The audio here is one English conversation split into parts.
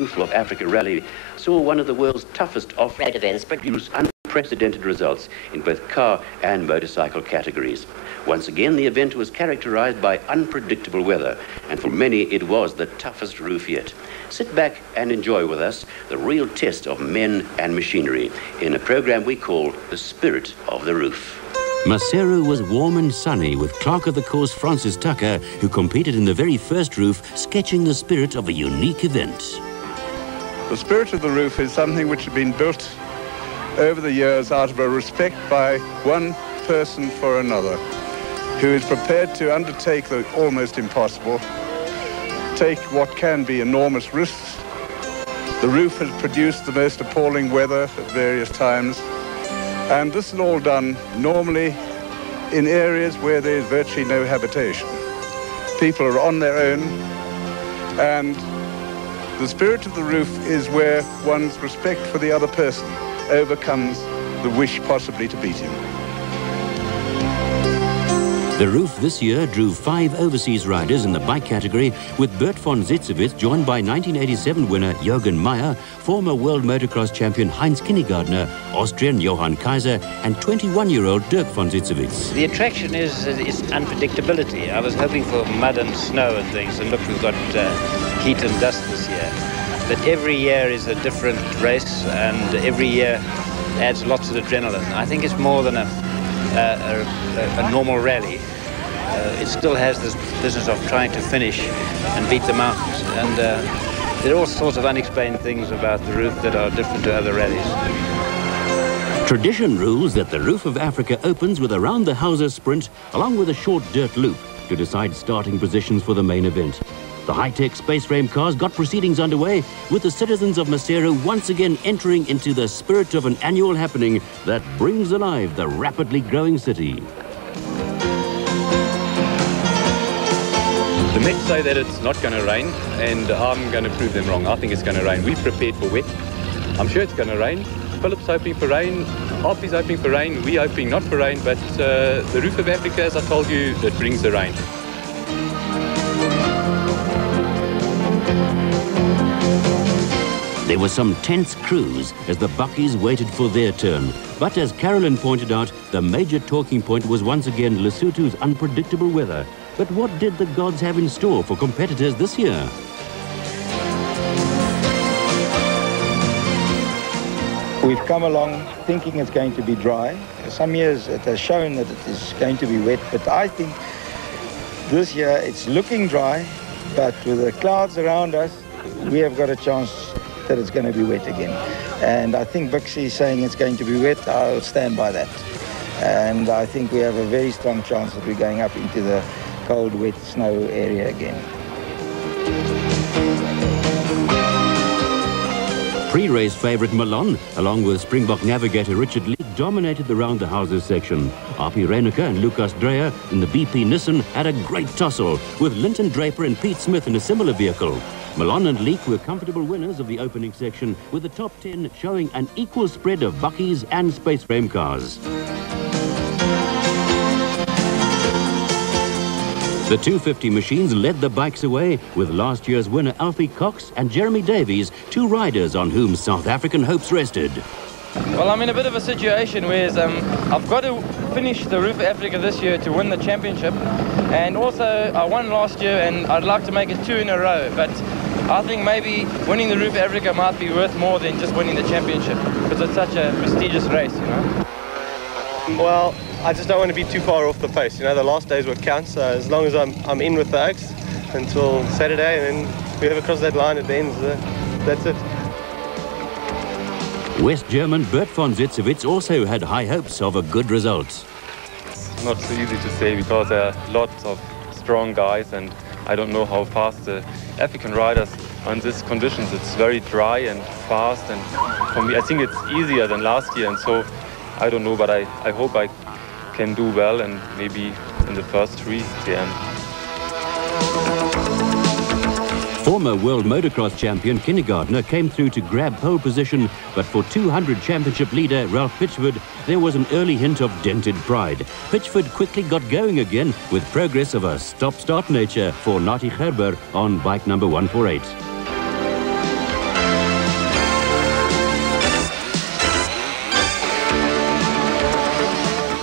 Roof of Africa rally saw one of the world's toughest off-road events produce unprecedented results in both car and motorcycle categories. Once again, the event was characterized by unpredictable weather, and for many it was the toughest roof yet. Sit back and enjoy with us the real test of men and machinery in a program we call The Spirit of the Roof. Maseru was warm and sunny, with clerk of the course Francis Tucker, who competed in the very first roof, sketching the spirit of a unique event. The spirit of the roof is something which has been built over the years out of a respect by one person for another, who is prepared to undertake the almost impossible, take what can be enormous risks. The roof has produced the most appalling weather at various times, and this is all done normally in areas where there is virtually no habitation. People are on their own, and the spirit of the roof is where one's respect for the other person overcomes the wish possibly to beat him. The roof this year drew 5 overseas riders in the bike category, with Bert von Zitzewitz joined by 1987 winner Jürgen Meyer, former world motocross champion Heinz Kinnegartner, Austrian Johann Kaiser, and 21-year-old Dirk von Zitzewitz. The attraction is unpredictability. I was hoping for mud and snow and things, and look, we've got heat and dust this year. But every year is a different race, and every year adds lots of adrenaline. I think it's more than a normal rally. It still has this business of trying to finish and beat the mountains. And there are all sorts of unexplained things about the roof that are different to other rallies. Tradition rules that the Roof of Africa opens with a round-the-houses sprint, along with a short dirt loop, to decide starting positions for the main event. The high-tech space frame cars got proceedings underway, with the citizens of Maseru once again entering into the spirit of an annual happening that brings alive the rapidly growing city. The Mets say that it's not going to rain, and I'm going to prove them wrong. I think it's going to rain. We've prepared for wet. I'm sure it's going to rain. Philip's hoping for rain. Op is hoping for rain. We're hoping not for rain, but the Roof of Africa, as I told you, it brings the rain. There were some tense crews as the buckies waited for their turn. But as Carolyn pointed out, the major talking point was once again Lesotho's unpredictable weather. But what did the gods have in store for competitors this year? We've come along thinking it's going to be dry. Some years it has shown that it is going to be wet, but I think this year it's looking dry, but with the clouds around us, we have got a chance that it's going to be wet again. And I think Bixie is saying it's going to be wet. I'll stand by that. And I think we have a very strong chance that we're going up into the cold, wet snow area again. Pre-race favourite Milan, along with Springbok navigator Richard Lee, dominated the round-the-houses section. Arpi Reyneke and Lucas Dreyer in the BP Nissan had a great tussle, with Linton Draper and Pete Smith in a similar vehicle. Milan and Leek were comfortable winners of the opening section, with the top 10 showing an equal spread of buckies and space frame cars. The 250 machines led the bikes away, with last year's winner Alfie Cox and Jeremy Davies, 2 riders on whom South African hopes rested. Well, I'm in a bit of a situation where I've got to finish the Roof of Africa this year to win the championship, and also I won last year and I'd like to make it 2 in a row, but I think maybe winning the Roof of Africa might be worth more than just winning the championship, because it's such a prestigious race, you know. Well, I just don't want to be too far off the pace. You know, the last day's what counts. So as long as I'm in with the Oaks until Saturday, and then whoever crosses that line at the end, that's it. West German Bert von Zitzewitz also had high hopes of a good result. Not so easy to say, because there are lots of strong guys, and I don't know how fast the African riders are in these conditions. It's very dry and fast, and for me I think it's easier than last year, and so I don't know, but I hope I can do well, and maybe in the first 3 at the end. Former world motocross champion Kinnegartner came through to grab pole position, but for 200 championship leader Ralph Pitchford, there was an early hint of dented pride. Pitchford quickly got going again, with progress of a stop-start nature for Nati Gerber on bike number 148.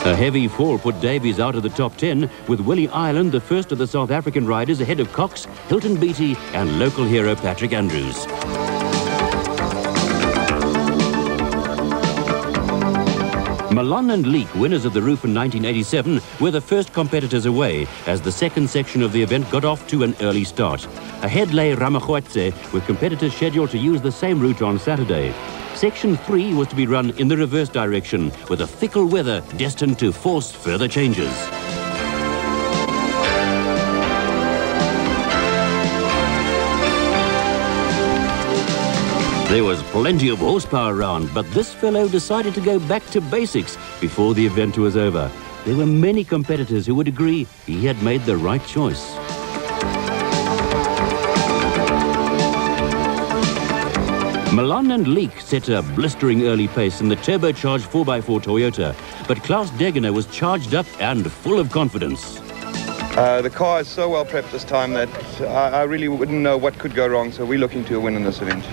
A heavy fall put Davies out of the top 10, with Willie Ireland, the first of the South African riders, ahead of Cox, Hilton Beattie and local hero Patrick Andrews. Malone and Leek, winners of the Roof in 1987, were the first competitors away as the second section of the event got off to an early start. Ahead lay Ramagoetse, with competitors scheduled to use the same route on Saturday. Section 3 was to be run in the reverse direction, with a fickle weather destined to force further changes. There was plenty of horsepower around, but this fellow decided to go back to basics before the event was over. There were many competitors who would agree he had made the right choice. Malone and Leek set a blistering early pace in the turbocharged 4x4 Toyota, but Klaus Degener was charged up and full of confidence. The car is so well prepped this time that I really wouldn't know what could go wrong, so we're looking to a win in this event.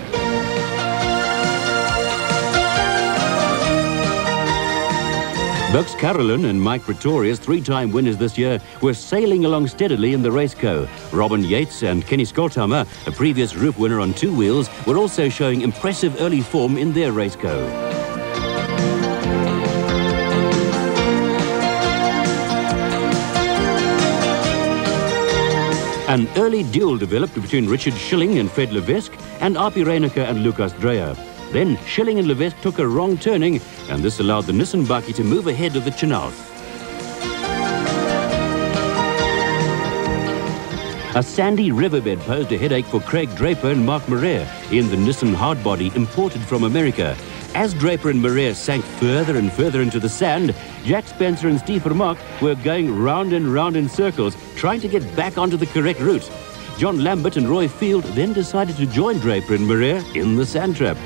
Bucks Carolyn and Mike Pretorius, three-time winners this year, were sailing along steadily in the Raceco. Robin Yates and Kenny Skolthammer, a previous Roof winner on two wheels, were also showing impressive early form in their Raceco. An early duel developed between Richard Schilling and Fred Levesque and Api Reyneke and Lucas Dreyer. Then Schilling and Levesque took a wrong turning, and this allowed the Nissan bakkie to move ahead of the Chenoweth. A sandy riverbed posed a headache for Craig Draper and Mark Morer in the Nissan hardbody imported from America. As Draper and Morer sank further and further into the sand, Jack Spencer and Steve Vermaak were going round and round in circles, trying to get back onto the correct route. John Lambert and Roy Field then decided to join Draper and Morer in the sand trap.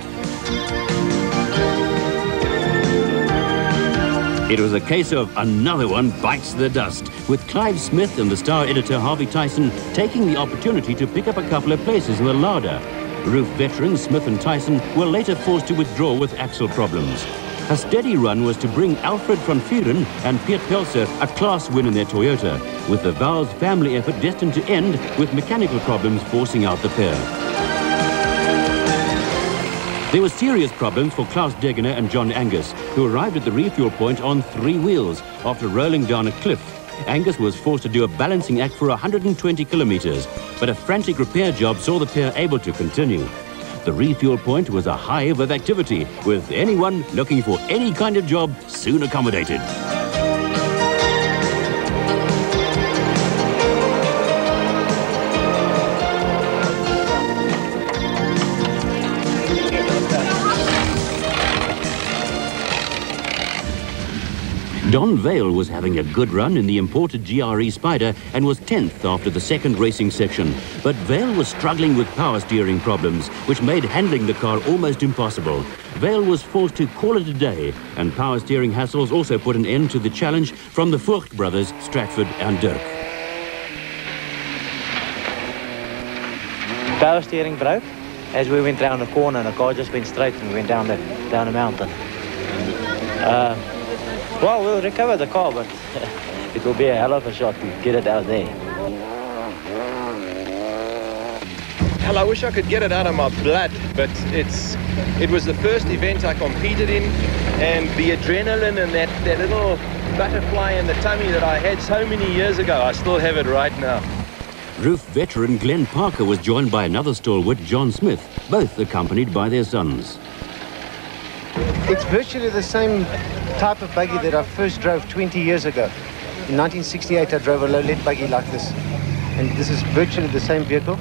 It was a case of another one bites the dust, with Clive Smith and the star editor Harvey Tyson taking the opportunity to pick up a couple of places in the larder. Roof veterans Smith and Tyson were later forced to withdraw with axle problems. A steady run was to bring Alfred van Vuren and Piet Pelser a class win in their Toyota, with the Vowles family effort destined to end with mechanical problems forcing out the pair. There were serious problems for Klaus Degener and John Angus, who arrived at the refuel point on three wheels after rolling down a cliff. Angus was forced to do a balancing act for 120 kilometers, but a frantic repair job saw the pair able to continue. The refuel point was a hive of activity, with anyone looking for any kind of job soon accommodated. Don Vale was having a good run in the imported GRE Spider and was 10th after the second racing section. But Vale was struggling with power steering problems, which made handling the car almost impossible. Vale was forced to call it a day, and power steering hassles also put an end to the challenge from the Vogt brothers, Stratford and Dirk. Power steering broke as we went round the corner, and the car just went straight and we went down the mountain. Well, we'll recover the car, but it will be a hell of a shot to get it out there. Hell, I wish I could get it out of my blood, but it was the first event I competed in, and the adrenaline and that little butterfly in the tummy that I had so many years ago, I still have it right now. Roof veteran Glenn Parker was joined by another stalwart, John Smith, both accompanied by their sons. It's virtually the same type of buggy that I first drove 20 years ago. In 1968, I drove a low-lead buggy like this. And this is virtually the same vehicle.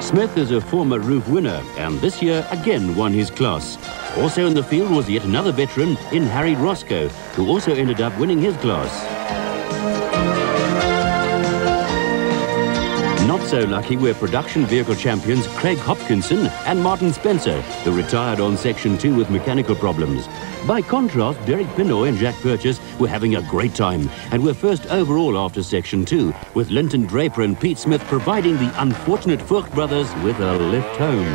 Smith is a former Roof winner, and this year again won his class. Also in the field was yet another veteran in Harry Roscoe, who also ended up winning his class. Not so lucky were production vehicle champions Craig Hopkinson and Martin Spencer, who retired on Section 2 with mechanical problems. By contrast, Derek Pinoy and Jack Purchase were having a great time and were first overall after Section 2, with Linton Draper and Pete Smith providing the unfortunate Vogt brothers with a lift home.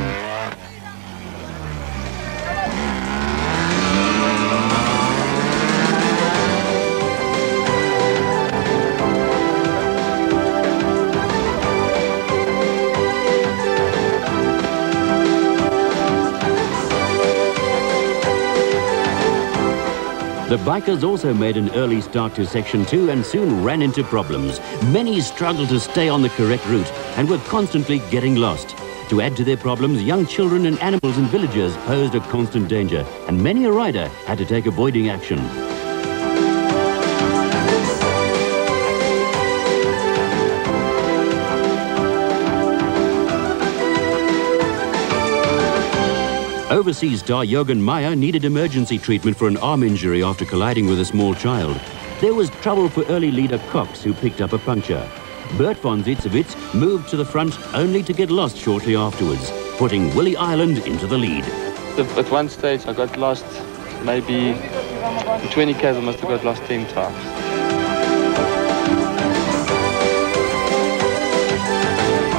The bikers also made an early start to Section 2 and soon ran into problems. Many struggled to stay on the correct route and were constantly getting lost. To add to their problems, young children and animals in villages posed a constant danger, and many a rider had to take avoiding action. Overseas star Jürgen Meyer needed emergency treatment for an arm injury after colliding with a small child. There was trouble for early leader Cox, who picked up a puncture. Bert von Zitzewitz moved to the front only to get lost shortly afterwards, putting Willie Ireland into the lead. At one stage I got lost, maybe in 20 k's I must have got lost 10 times.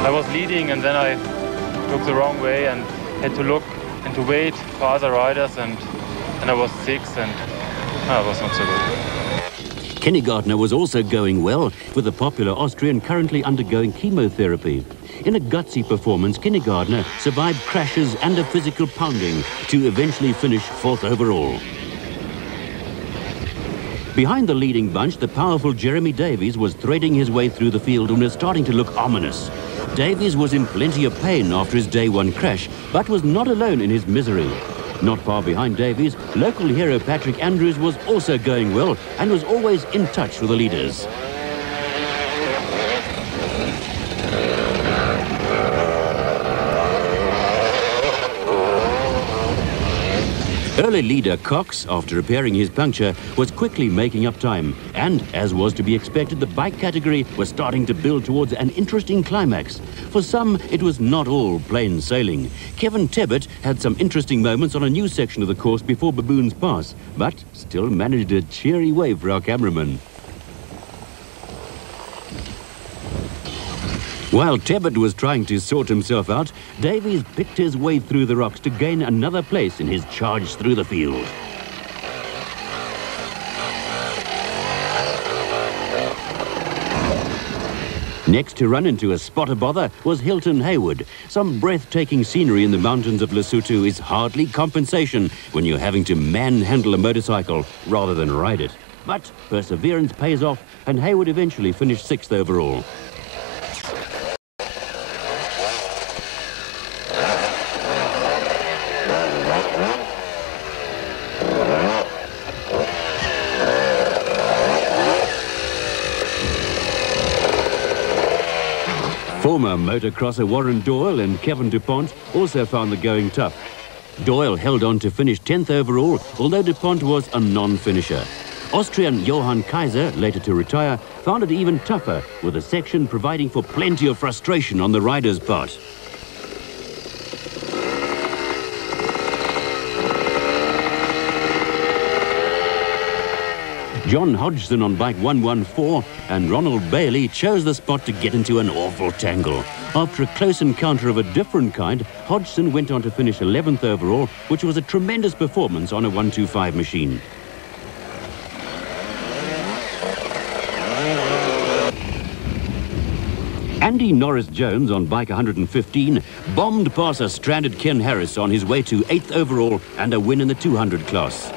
I was leading and then I took the wrong way and had to look and to wait for other riders, and I was 6 and it was not so good. Kindergartner was also going well, with the popular Austrian currently undergoing chemotherapy. In a gutsy performance, Kindergartner survived crashes and a physical pounding to eventually finish 4th overall. Behind the leading bunch, the powerful Jeremy Davies was threading his way through the field and was starting to look ominous. Davies was in plenty of pain after his day 1 crash, but was not alone in his misery. Not far behind Davies, local hero Patrick Andrews was also going well and was always in touch with the leaders. Early leader Cox, after repairing his puncture, was quickly making up time. And, as was to be expected, the bike category was starting to build towards an interesting climax. For some, it was not all plain sailing. Kevin Tebbett had some interesting moments on a new section of the course before Baboon's Pass, but still managed a cheery wave for our cameraman. While Tebbett was trying to sort himself out, Davies picked his way through the rocks to gain another place in his charge through the field. Next to run into a spot of bother was Hilton Hayward. Some breathtaking scenery in the mountains of Lesotho is hardly compensation when you're having to manhandle a motorcycle rather than ride it. But perseverance pays off, and Hayward eventually finished 6th overall. Former motocrosser Warren Doyle and Kevin DuPont also found the going tough. Doyle held on to finish 10th overall, although DuPont was a non-finisher. Austrian Johann Kaiser, later to retire, found it even tougher, with the section providing for plenty of frustration on the rider's part. John Hodgson on bike 114 and Ronald Bailey chose the spot to get into an awful tangle. After a close encounter of a different kind, Hodgson went on to finish 11th overall, which was a tremendous performance on a 125 machine. Andy Norris-Jones on bike 115 bombed past a stranded Ken Harris on his way to 8th overall and a win in the 200 class.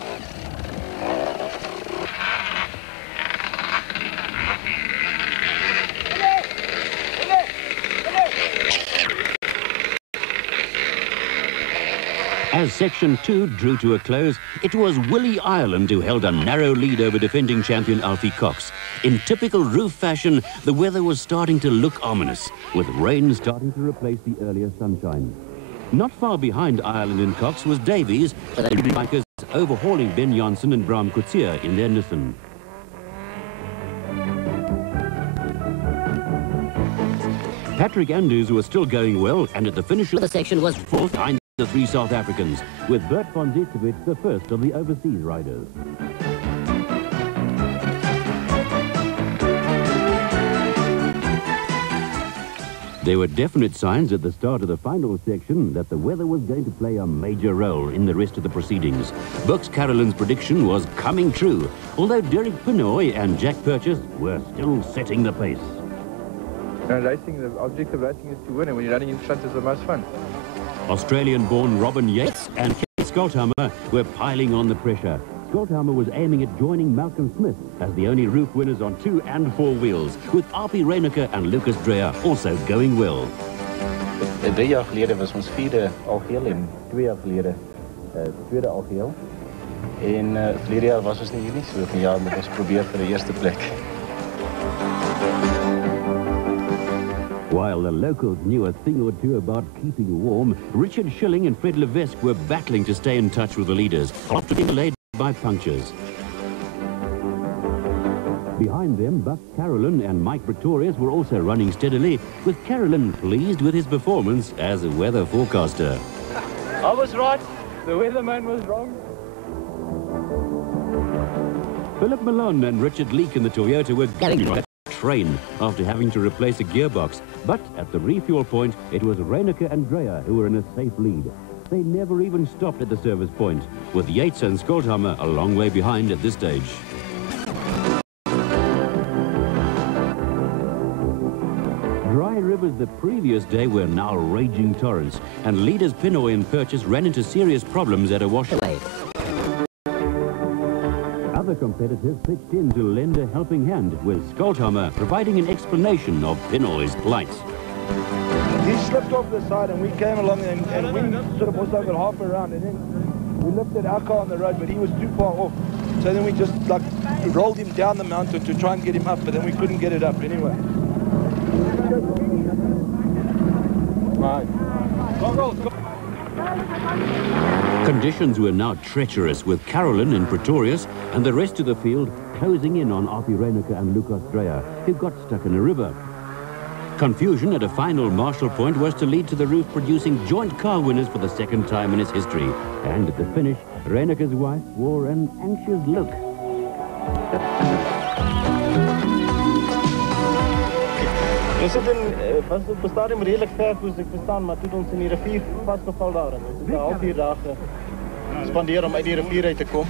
As Section 2 drew to a close, it was Willie Ireland who held a narrow lead over defending champion Alfie Cox. In typical Roof fashion, the weather was starting to look ominous, with rain starting to replace the earlier sunshine. Not far behind Ireland and Cox was Davies, with the bikers overhauling Ben Janssen and Bram Coetzee in their Nissan. Patrick Andrews was still going well, and at the finish of the section was 4th behind the 3 South Africans, with Bert von Zitzewitz the first of the overseas riders. There were definite signs at the start of the final section that the weather was going to play a major role in the rest of the proceedings. Brooks Carolyn's prediction was coming true, although Derek Pinoy and Jack Purchase were still setting the pace. Racing, the object of racing is to win, and when you're running in front is the most fun. Australian-born Robin Yates and Keith Scotthammer were piling on the pressure. Skolthammer was aiming at joining Malcolm Smith as the only roof winners on 2 and 4 wheels, with Api Reyneke and Lucas Dreyer also going well. 3 jaar geleden was ons 4de algeheel en 2 jaar geleden tweede algeheel. En verlede jaar was ons nie, so vanjaar moet ons probeer vir die eerste plek. While the locals knew a thing or two about keeping warm, Richard Schilling and Fred Levesque were battling to stay in touch with the leaders, often delayed by punctures. Behind them, Buck Carolyn and Mike Pretorius were also running steadily, with Carolyn pleased with his performance as a weather forecaster. I was right, the weatherman was wrong. Philip Malone and Richard Leake in the Toyota were going right train after having to replace a gearbox, but at the refuel point it was Reyneke and Dreyer who were in a safe lead. They never even stopped at the service point, with Yates and Skolthammer a long way behind at this stage. Dry rivers the previous day were now raging torrents, and leaders Pinoy and Purchase ran into serious problems at a washaway. Other competitors pitched in to lend a helping hand, with Skolthammer providing an explanation of Pinoy's plight. He slipped off the side and we came along and we sort of was over half around, and then we lifted our car on the road, but he was too far off. So then we just like rolled him down the mountain to try and get him up, but then we couldn't get it up anyway. Right. Conditions were now treacherous, with Carolyn and Pretorius and the rest of the field closing in on Api Reyneke and Lucas Dreyer, who got stuck in a river. Confusion at a final marshal point was to lead to the roof producing joint car winners for the second time in its history. And at the finish, Reyneke's wife wore an anxious look. Ons het was op 'n stadium redelijk ver soos ek verstaan, maar toe het ons in die rivier vasgeval daar. Ons het 'n halfuur daar spandeer om uit die rivier uit te kom.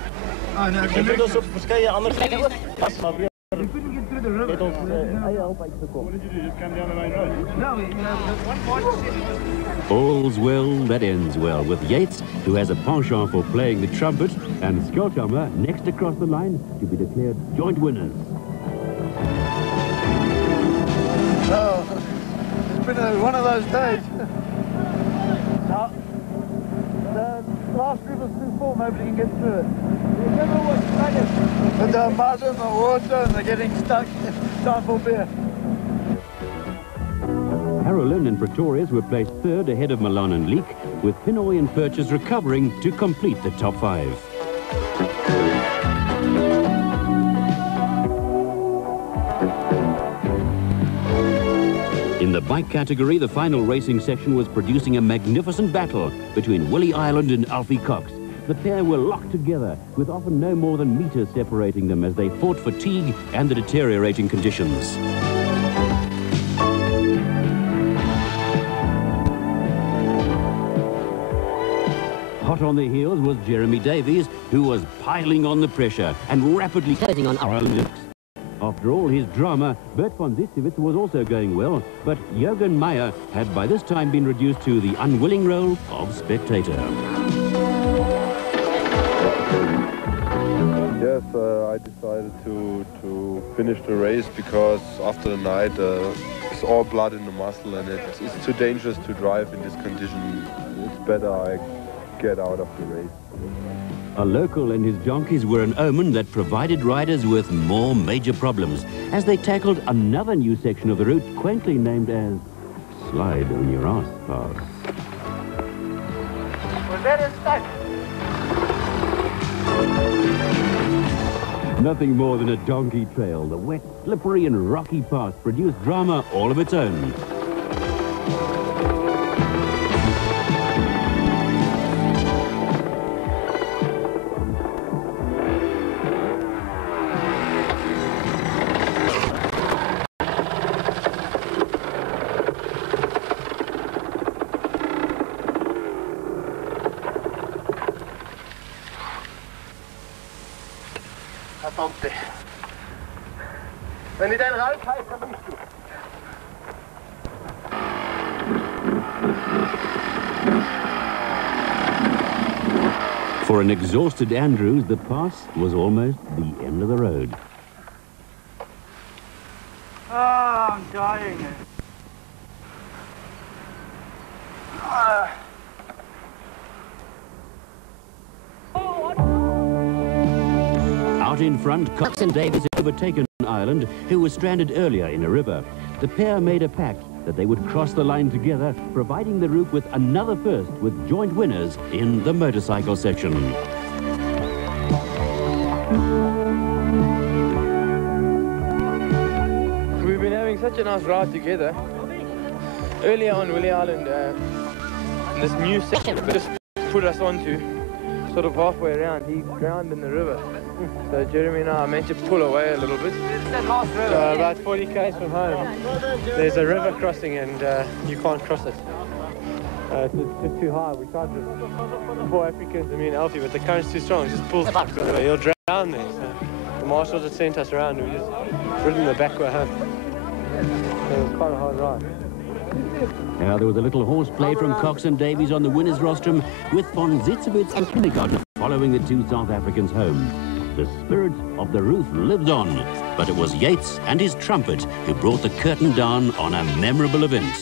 En toen het ons op verskeie ander plekke ook pas, maar weer met ons eie hulp uitgekom. All's well that ends well, with Yates, who has a penchant for playing the trumpet, and Skolthammer next across the line to be declared joint winners. Oh, it's been one of those days. Now, the last river's too full, nobody can get through it. The river was flooded with the mud and the water, and they're getting stuck. Time for beer. Carolyn and Pretorius were placed third ahead of Milan and Leake, with Pinoy and Purchase recovering to complete the top 5. In the bike category, the final racing section was producing a magnificent battle between Willie Ireland and Alfie Cox. The pair were locked together, with often no more than meters separating them as they fought fatigue and the deteriorating conditions. Hot on their heels was Jeremy Davies, who was piling on the pressure and rapidly closing on Ireland. After all his drama, Bert von Zistiewicz was also going well, but Jürgen Meyer had by this time been reduced to the unwilling role of spectator. Yes, I decided to finish the race because after the night it's all blood in the muscle and it's too dangerous to drive in this condition. It's better I get out of the race. A local and his donkeys were an omen that provided riders with more major problems as they tackled another new section of the route, quaintly named as Slide on Your Ass Pass. We're better stuck. Nothing more than a donkey trail. The wet, slippery and rocky pass produced drama all of its own. For an exhausted Andrews, the pass was almost the end of the road. Oh, I'm dying. Out in front, Cox and Davis had overtaken Ireland, who was stranded earlier in a river. The pair made a pact that they would cross the line together, providing the Roof with another first with joint winners in the motorcycle section. We've been having such a nice ride together. Earlier on Willie Island, this new section just put us onto sort of halfway around. He drowned in the river. So Jeremy and I managed to pull away a little bit. So about 40 k's from home, there's a river crossing and you can't cross it. It's just too high. We tried with 4 Africans and me and Alfie, but the current's too strong. It just pulls up. You'll drown there. So the marshals had sent us around and we just ridden the back way home. So it was quite a hard ride. Now there was a little horseplay from Cox and Davies on the winners' rostrum, with von Zitzewitz and Kindergarten following the 2 South Africans home. The spirit of the Roof lives on, but it was Yates and his trumpet who brought the curtain down on a memorable event.